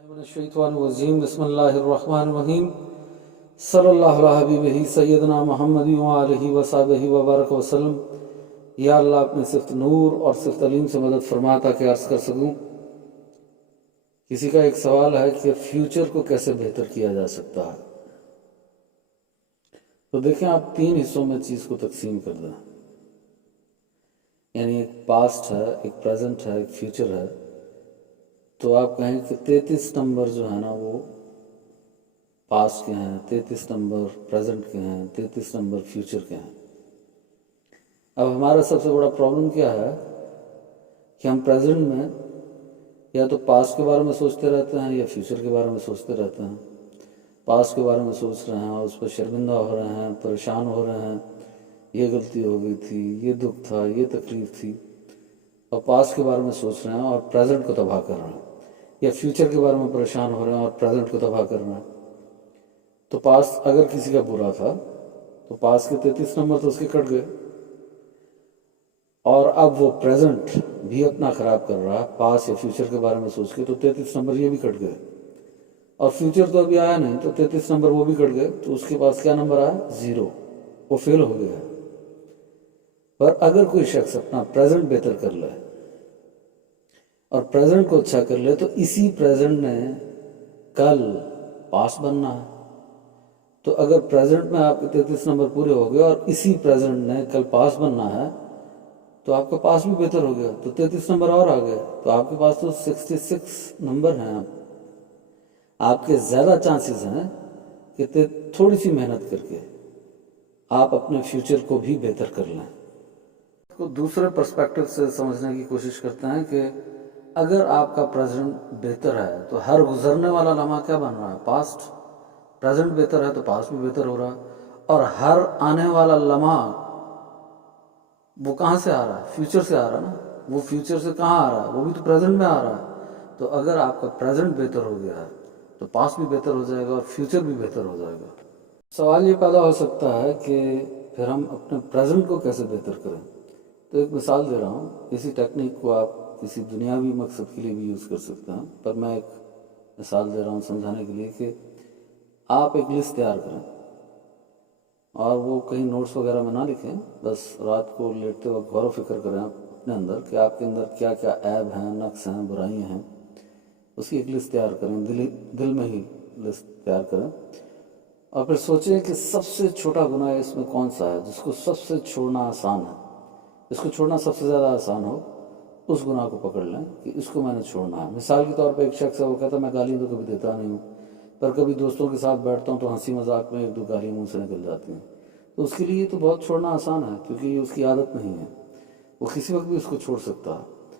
من الشیطان الرجیم بسم اللہ الرحمن الرحیم صلی اللہ علیہ حبیبہ سیدنا محمد وآلہ وصحبہ وبارک وسلم۔ یا اللہ اپنے صفت نور اور صفت علیم سے مدد فرما تاکہ عرض کر سکوں۔ کسی کا ایک سوال ہے کہ فیوچر کو کیسے بہتر کیا جا سکتا ہے؟ تو دیکھیں، آپ 3 حصوں میں چیز کو تقسیم کر دیں، یعنی ایک پاسٹ ہے، ایک پریزنٹ ہے، ایک فیوچر ہے۔ تو آپ کہیں کہ 33 نمبر جو ہے نا وہ پاسٹ کے ہیں، 33 نمبر پریزنٹ کے ہیں، 33 نمبر فیوچر کے ہیں۔ اب ہمارا سب سے بڑا پرابلم کیا ہے کہ ہم پریزنٹ میں یا تو پاسٹ کے بارے میں سوچتے رہتے ہیں یا فیوچر کے بارے میں سوچتے رہتے ہیں۔ پاسٹ کے بارے میں سوچ رہے ہیں، اس پر شرمندہ ہو رہے ہیں، پریشان ہو رہے ہیں، یہ غلطی ہو گئی تھی، یہ دکھ تھا، یہ تکلیف تھی، اور پاسٹ کے بارے میں سوچ رہے ہیں اور پریزنٹ کو تباہ کر رہے ہیں، یا فیوچر کے بارے میں پریشان ہو رہے ہیں اور پریزنٹ کو تباہ کر رہے ہیں۔ تو پاسٹ اگر کسی کا برا تھا تو پاسٹ کے 33 نمبر تو اس کے کٹ گئے، اور اب وہ پریزنٹ بھی اپنا خراب کر رہا ہے پاسٹ یا فیوچر کے بارے میں سوچ کے، تو 33 نمبر یہ بھی کٹ گئے، اور فیوچر تو ابھی آیا نہیں تو 33 نمبر وہ بھی کٹ گئے، تو اس کے پاس کیا نمبر آیا؟ 0، وہ فیل ہو گیا ہے۔ پر اگر کوئی شخص اپنا پریزنٹ بہتر کر لے اور پریزنٹ کو اچھا کر لے، تو اسی پریزنٹ نے کل پاس بننا ہے۔ تو اگر پریزنٹ میں آپ کے 33 نمبر پورے ہو گئے اور اسی پریزنٹ نے کل پاس بننا ہے، تو آپ کا پاس بھی بہتر ہو گیا، تو 33 نمبر اور آ گئے، تو آپ کے پاس تو 66 نمبر ہیں۔ آپ کے زیادہ چانسز ہیں کہ تھوڑی سی محنت کر کے آپ اپنے فیوچر کو بھی بہتر کر لیں۔ کو دوسرے پرسپیکٹو سے سمجھنے کی کوشش کرتے ہیں کہ اگر آپ کا پریزنٹ بہتر ہے تو ہر گزرنے والا لمحہ کیا بن رہا ہے؟ پاسٹ۔ پریزنٹ بہتر ہے تو پاسٹ بھی بہتر ہو رہا ہے، اور ہر آنے والا لمحہ وہ کہاں سے آ رہا ہے؟ فیوچر سے آ رہا ہے نا۔ وہ فیوچر سے کہاں آ رہا ہے؟ وہ بھی تو پریزنٹ میں آ رہا ہے۔ تو اگر آپ کا پریزنٹ بہتر ہو گیا ہے تو پاسٹ بھی بہتر ہو جائے گا اور فیوچر بھی بہتر ہو جائے گا۔ سوال یہ پیدا ہو سکتا ہے کہ پھر ہم اپنے پریزنٹ کو کیسے بہتر کریں؟ تو ایک مثال دے رہا ہوں، اسی ٹیکنیک کو آپ کسی دنیاوی مقصد کے لیے بھی یوز کر سکتے ہیں، پر میں ایک مثال دے رہا ہوں سمجھانے کے لیے کہ آپ ایک لسٹ تیار کریں، اور وہ کہیں نوٹس وغیرہ میں نہ لکھیں، بس رات کو لیٹتے وقت غور و فکر کریں اپنے اندر کہ آپ کے اندر کیا کیا عیب ہیں، نقص ہیں، برائیاں ہیں، اس کی ایک لسٹ تیار کریں، دل میں ہی لسٹ تیار کریں، اور پھر سوچیں کہ سب سے چھوٹا گناہ اس میں کون سا ہے جس کو سب سے چھوڑنا آسان ہے، اس کو چھوڑنا سب سے زیادہ آسان ہو، اس گناہ کو پکڑ لیں کہ اس کو میں نے چھوڑنا ہے۔ مثال کے طور پہ ایک شخص ہے، وہ کہتا ہے میں گالیاں تو کبھی دیتا نہیں ہوں، پر کبھی دوستوں کے ساتھ بیٹھتا ہوں تو ہنسی مذاق میں 1-2 گالیاں منہ سے نکل جاتی ہیں، تو اس کے لیے یہ تو بہت چھوڑنا آسان ہے کیونکہ یہ اس کی عادت نہیں ہے، وہ کسی وقت بھی اس کو چھوڑ سکتا ہے۔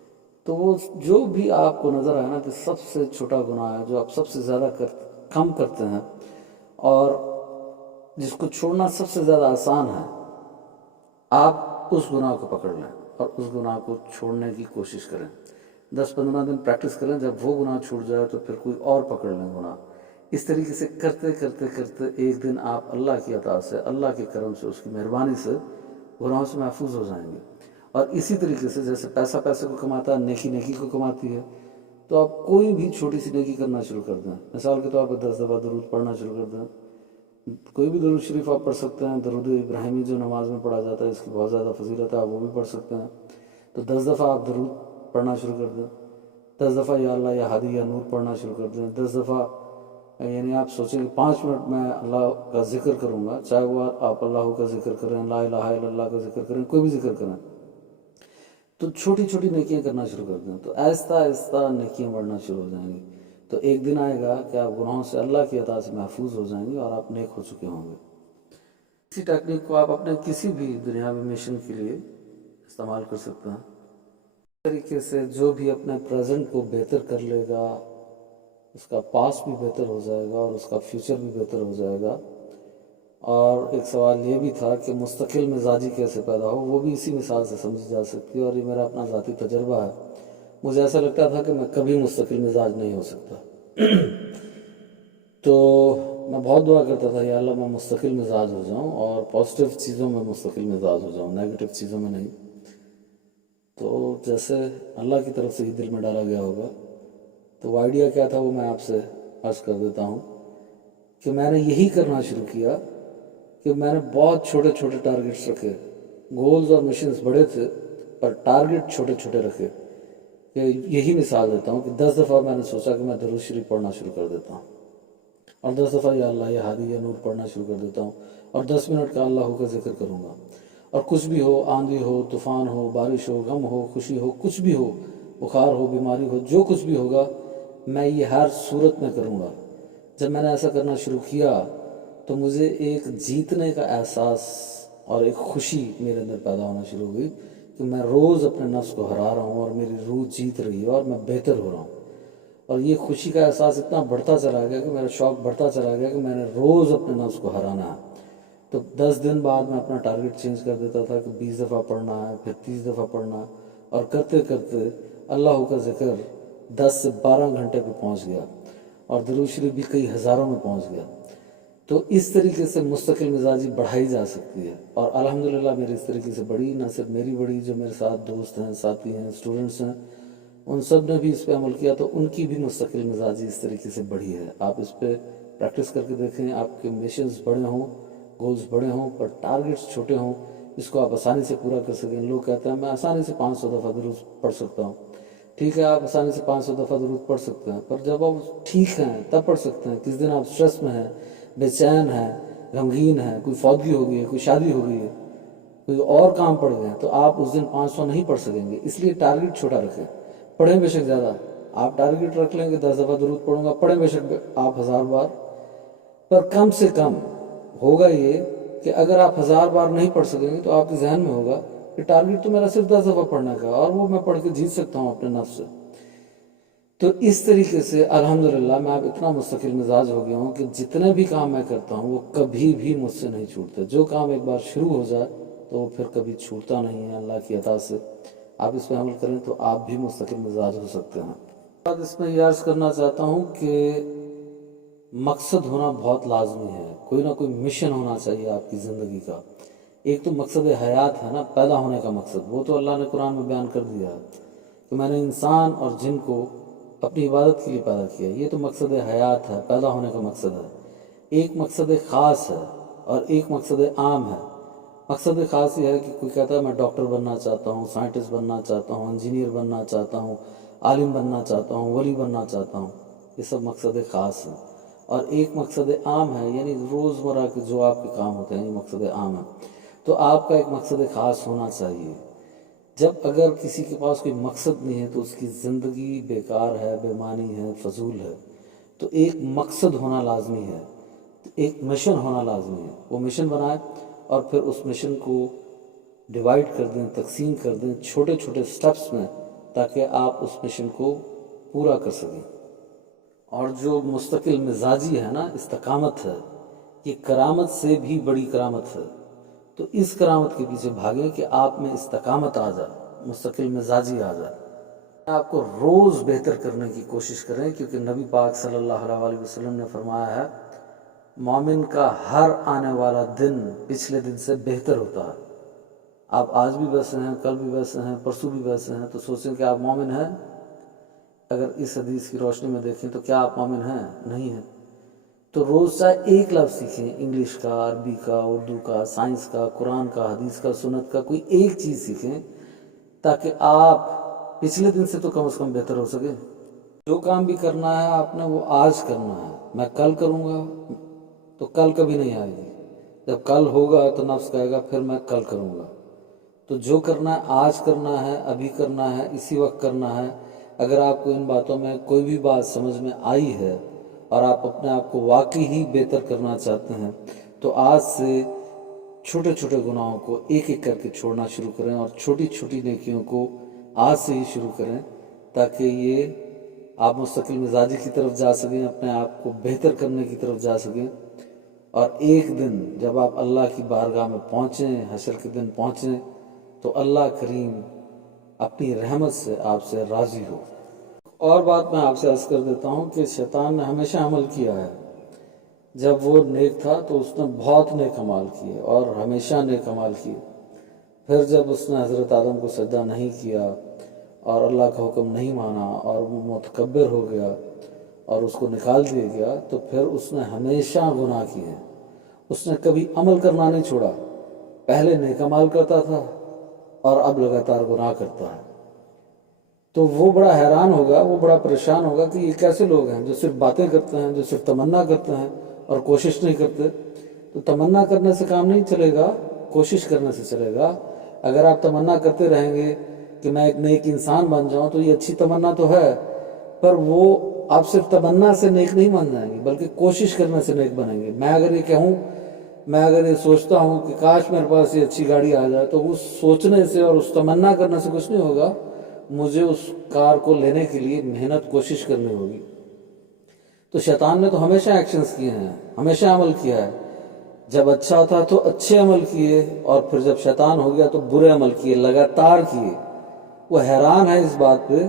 تو وہ جو بھی آپ کو نظر آئے نا کہ سب سے چھوٹا گناہ ہے، جو آپ سب سے زیادہ کم کرتے ہیں اور جس کو چھوڑنا سب سے زیادہ آسان ہے، آپ اس گناہ کو پکڑ لیں اور اس گناہ کو چھوڑنے کی کوشش کریں۔ 10-15 دن پریکٹس کریں، جب وہ گناہ چھوٹ جائے تو پھر کوئی اور پکڑ لیں گناہ۔ اس طریقے سے کرتے کرتے کرتے ایک دن آپ اللہ کی عطا سے، اللہ کے کرم سے، اس کی مہربانی سے گناہوں سے محفوظ ہو جائیں گے۔ اور اسی طریقے سے جیسے پیسہ پیسے کو کماتا ہے، نیکی نیکی کو کماتی ہے، تو آپ کوئی بھی چھوٹی سی نیکی کرنا شروع کر دیں۔ مثال کے طور پر 10 دفعہ درود پڑھنا شروع کر دیں، کوئی بھی درود شریف آپ پڑھ سکتے ہیں، درود ابراہیمی جو نماز میں پڑھا جاتا ہے، اس کی بہت زیادہ فضیلت ہے، آپ وہ بھی پڑھ سکتے ہیں۔ تو 10 دفعہ آپ درود پڑھنا شروع کر دیں، 10 دفعہ یا اللہ یا ہادی یا نور پڑھنا شروع کر دیں، 10 دفعہ، یعنی آپ سوچیں کہ 5 منٹ میں اللہ کا ذکر کروں گا، چاہے وہ آپ اللہ کا ذکر کریں، لا الہ الا اللہ کا ذکر کریں، کوئی بھی ذکر کریں، تو چھوٹی چھوٹی نیکیاں کرنا شروع کر دیں، تو آہستہ آہستہ نیکیاں بڑھنا شروع ہو جائیں گی۔ تو ایک دن آئے گا کہ آپ گناہوں سے اللہ کی عطا سے محفوظ ہو جائیں گے اور آپ نیک ہو چکے ہوں گے۔ اسی ٹیکنیک کو آپ اپنے کسی بھی دنیاوی مشن کے لیے استعمال کر سکتے ہیں۔ اس طریقے سے جو بھی اپنے پریزنٹ کو بہتر کر لے گا، اس کا پاسٹ بھی بہتر ہو جائے گا اور اس کا فیوچر بھی بہتر ہو جائے گا۔ اور ایک سوال یہ بھی تھا کہ مستقل مزاجی کیسے پیدا ہو، وہ بھی اسی مثال سے سمجھی جا سکتی ہے، اور یہ میرا اپنا ذاتی تجربہ ہے۔ مجھے ایسا لگتا تھا کہ میں کبھی مستقل مزاج نہیں ہو سکتا، تو میں بہت دعا کرتا تھا یا اللہ میں مستقل مزاج ہو جاؤں اور پازیٹیو چیزوں میں مستقل مزاج ہو جاؤں، نیگیٹو چیزوں میں نہیں۔ تو جیسے اللہ کی طرف سے ہی دل میں ڈالا گیا ہوگا تو وہ آئیڈیا کیا تھا وہ میں آپ سے عرض کر دیتا ہوں کہ میں نے یہی کرنا شروع کیا کہ میں نے بہت چھوٹے چھوٹے ٹارگٹس رکھے. گولز اور مشنز بڑے تھے پر ٹارگٹ چھوٹے چھوٹے رکھے. کہ یہی مثال دیتا ہوں کہ 10 دفعہ میں نے سوچا کہ میں درود شریف پڑھنا شروع کر دیتا ہوں اور 10 دفعہ یا اللہ یا ہادی یا نور پڑھنا شروع کر دیتا ہوں اور 10 منٹ کا اللہ کا ذکر کروں گا. اور کچھ بھی ہو، آندھی ہو، طوفان ہو، بارش ہو، غم ہو، خوشی ہو، کچھ بھی ہو، بخار ہو، بیماری ہو، جو کچھ بھی ہوگا میں یہ ہر صورت میں کروں گا. جب میں نے ایسا کرنا شروع کیا تو مجھے ایک جیتنے کا احساس اور ایک خوشی میرے اندر پیدا ہونا شروع ہوئی کہ میں روز اپنے نفس کو ہرا رہا ہوں اور میری روح جیت رہی ہے اور میں بہتر ہو رہا ہوں. اور یہ خوشی کا احساس اتنا بڑھتا چلا گیا کہ میرا شوق بڑھتا چلا گیا کہ میں نے روز اپنے نفس کو ہرانا ہے. تو 10 دن بعد میں اپنا ٹارگٹ چینج کر دیتا تھا کہ 20 دفعہ پڑھنا ہے، پھر 30 دفعہ پڑھنا ہے، اور کرتے کرتے اللہ کا ذکر 10 سے 12 گھنٹے پہ پہنچ گیا اور درود شریف بھی کئی ہزاروں میں پہنچ گیا. تو اس طریقے سے مستقل مزاجی بڑھائی جا سکتی ہے اور الحمدللہ میری اس طریقے سے بڑھی. نہ صرف میری بڑھی، جو میرے ساتھ دوست ہیں، ساتھی ہیں، اسٹوڈنٹس ہیں، ان سب نے بھی اس پہ عمل کیا تو ان کی بھی مستقل مزاجی اس طریقے سے بڑھی ہے. آپ اس پہ پریکٹس کر کے دیکھیں. آپ کے مشنز بڑے ہوں، گولز بڑے ہوں پر ٹارگٹس چھوٹے ہوں، اس کو آپ آسانی سے پورا کر سکیں. لوگ کہتے ہیں میں آسانی سے 500 دفعہ درود پڑھ سکتا ہوں. ٹھیک ہے، آپ آسانی سے 500 دفعہ درود پڑھ سکتے ہیں، پر جب آپ ٹھیک ہیں تب پڑھ سکتے ہیں. کس دن آپ اسٹریس میں ہیں، بے چین ہیں، غمگین ہیں، کوئی فوتگی ہو گئی ہے، کوئی شادی ہو گئی ہے، کوئی اور کام پڑ گئے ہیں، تو آپ اس دن 500 نہیں پڑھ سکیں گے. اس لیے ٹارگٹ چھوٹا رکھیں. پڑھیں بے شک زیادہ. آپ ٹارگٹ رکھ لیں کہ 10 دفعہ درود پڑھوں گا، پڑھیں بے شک آپ 1000 بار، پر کم سے کم ہوگا یہ کہ اگر آپ 1000 بار نہیں پڑھ سکیں گے تو آپ کے ذہن میں ہوگا کہ ٹارگٹ تو میرا صرف 10 دفعہ پڑھنے کا اور وہ میں پڑھ کے جیت سکتا ہوں اپنے نفس سے. تو اس طریقے سے الحمدللہ میں اب اتنا مستقل مزاج ہو گیا ہوں کہ جتنے بھی کام میں کرتا ہوں وہ کبھی بھی مجھ سے نہیں چھوٹتے. جو کام ایک بار شروع ہو جائے تو وہ پھر کبھی چھوٹتا نہیں ہے اللہ کی عطا سے. آپ اس پہ عمل کریں تو آپ بھی مستقل مزاج ہو سکتے ہیں. بعد اس میں یہ عرض کرنا چاہتا ہوں کہ مقصد ہونا بہت لازمی ہے. کوئی نہ کوئی مشن ہونا چاہیے آپ کی زندگی کا. ایک تو مقصد حیات ہے نا، پیدا ہونے کا مقصد، وہ تو اللہ نے قرآن میں بیان کر دیا ہے کہ میں نے انسان اور جن کو اپنی عبادت کے لیے پیدا کیا. یہ تو مقصد حیات ہے، پیدا ہونے کا مقصد ہے. ایک مقصد خاص ہے اور ایک مقصد عام ہے. مقصد خاص یہ ہے کہ کوئی کہتا ہے میں ڈاکٹر بننا چاہتا ہوں، سائنٹسٹ بننا چاہتا ہوں، انجینئر بننا چاہتا ہوں، عالم بننا چاہتا ہوں، ولی بننا چاہتا ہوں. یہ سب مقصد خاص ہیں. اور ایک مقصد عام ہے، یعنی روزمرہ کے جو آپ کے کام ہوتے ہیں یہ مقصد عام ہے. تو آپ کا ایک مقصد خاص ہونا چاہیے. جب اگر کسی کے پاس کوئی مقصد نہیں ہے تو اس کی زندگی بیکار ہے، بے معنی ہے، فضول ہے. تو ایک مقصد ہونا لازمی ہے، ایک مشن ہونا لازمی ہے. وہ مشن بنائیں اور پھر اس مشن کو ڈیوائیڈ کر دیں، تقسیم کر دیں چھوٹے چھوٹے سٹیپس میں، تاکہ آپ اس مشن کو پورا کر سکیں. اور جو مستقل مزاجی ہے نا، استقامت ہے، یہ کرامت سے بھی بڑی کرامت ہے. تو اس کرامت کے پیچھے بھاگیں کہ آپ میں استقامت آ جائے، مستقل مزاجی آ جائے. آپ کو روز بہتر کرنے کی کوشش کریں، کیونکہ نبی پاک صلی اللہ علیہ وسلم نے فرمایا ہے مومن کا ہر آنے والا دن پچھلے دن سے بہتر ہوتا ہے. آپ آج بھی ویسے ہیں، کل بھی ویسے ہیں، پرسوں بھی ویسے ہیں، تو سوچیں کہ آپ مومن ہیں. اگر اس حدیث کی روشنی میں دیکھیں تو کیا آپ مومن ہیں؟ نہیں ہیں. تو روز چاہے ایک لفظ سیکھیں، انگلش کا، عربی کا، اردو کا، سائنس کا، قرآن کا، حدیث کا، سنت کا، کوئی ایک چیز سیکھیں تاکہ آپ پچھلے دن سے تو کم از کم بہتر ہو سکے. جو کام بھی کرنا ہے آپ نے وہ آج کرنا ہے. میں کل کروں گا تو کل کبھی نہیں آئے گی. جب کل ہوگا تو نفس کہے گا پھر میں کل کروں گا. تو جو کرنا ہے آج کرنا ہے، ابھی کرنا ہے، اسی وقت کرنا ہے. اگر آپ کو ان باتوں میں کوئی بھی بات سمجھ میں آئی ہے اور آپ اپنے آپ کو واقعی ہی بہتر کرنا چاہتے ہیں تو آج سے چھوٹے چھوٹے گناہوں کو ایک ایک کر کے چھوڑنا شروع کریں اور چھوٹی چھوٹی نیکیوں کو آج سے ہی شروع کریں، تاکہ یہ آپ مستقل مزاجی کی طرف جا سکیں، اپنے آپ کو بہتر کرنے کی طرف جا سکیں. اور ایک دن جب آپ اللہ کی بارگاہ میں پہنچیں، حشر کے دن پہنچیں، تو اللہ کریم اپنی رحمت سے آپ سے راضی ہو. اور بات میں آپ سے عرض کر دیتا ہوں کہ شیطان نے ہمیشہ عمل کیا ہے. جب وہ نیک تھا تو اس نے بہت نیک عمال کیے اور ہمیشہ نیک عمال کیے. پھر جب اس نے حضرت آدم کو سجدہ نہیں کیا اور اللہ کا حکم نہیں مانا اور وہ متکبر ہو گیا اور اس کو نکال دیا گیا، تو پھر اس نے ہمیشہ گناہ کیے ہیں۔ اس نے کبھی عمل کرنا نہیں چھوڑا، پہلے نیک عمل کرتا تھا اور اب لگاتار گناہ کرتا ہے۔ تو وہ بڑا حیران ہوگا، وہ بڑا پریشان ہوگا کہ یہ کیسے لوگ ہیں جو صرف باتیں کرتے ہیں، جو صرف تمنا کرتے ہیں اور کوشش نہیں کرتے۔ تو تمنا کرنے سے کام نہیں چلے گا، کوشش کرنے سے چلے گا۔ اگر آپ تمنا کرتے رہیں گے کہ میں ایک نیک انسان بن جاؤں، تو یہ اچھی تمنا تو ہے، پر وہ آپ صرف تمنا سے نیک نہیں بن جائیں گے بلکہ کوشش کرنے سے نیک بنیں گے۔ میں اگر یہ سوچتا ہوں کہ کاش میرے پاس یہ اچھی گاڑی آ جائے، تو اس سوچنے سے اور اس تمنا کرنے سے کچھ نہیں ہوگا، مجھے اس کار کو لینے کے لیے محنت کوشش کرنی ہوگی۔ تو شیطان نے تو ہمیشہ ایکشنز کیے ہیں، ہمیشہ عمل کیا ہے۔ جب اچھا تھا تو اچھے عمل کیے، اور پھر جب شیطان ہو گیا تو برے عمل کیے، لگاتار کیے۔ وہ حیران ہے اس بات پہ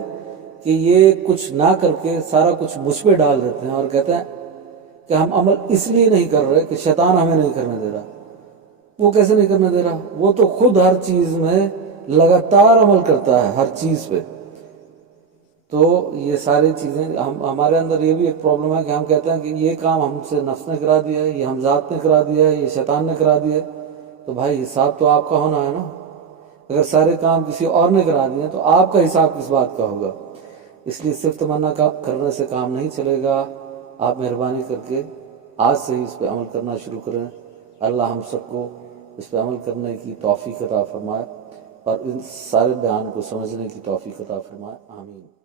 کہ یہ کچھ نہ کر کے سارا کچھ مجھ پہ ڈال دیتے ہیں اور کہتے ہیں کہ ہم عمل اس لیے نہیں کر رہے کہ شیطان ہمیں نہیں کرنے دے رہا۔ وہ کیسے نہیں کرنے دے رہا؟ وہ تو خود ہر چیز میں لگاتار عمل کرتا ہے، ہر چیز پہ۔ تو یہ ساری چیزیں ہمارے اندر یہ بھی ایک پرابلم ہے کہ ہم کہتے ہیں کہ یہ کام ہم سے نفس نے کرا دیا ہے، یہ ہم ذات نے کرا دیا ہے، یہ شیطان نے کرا دیا ہے۔ تو بھائی حساب تو آپ کا ہونا ہے نا۔ اگر سارے کام کسی اور نے کرا دیے تو آپ کا حساب کس بات کا ہوگا؟ اس لیے صرف تمنا کرنے سے کام نہیں چلے گا۔ آپ مہربانی کر کے آج سے ہی اس پہ عمل کرنا شروع کریں۔ اللہ ہم سب کو اس پہ عمل کرنے کی توفیق عطا فرمائے اور ان سارے بیان کو سمجھنے کی توفیق عطا فرمائے۔ آمین۔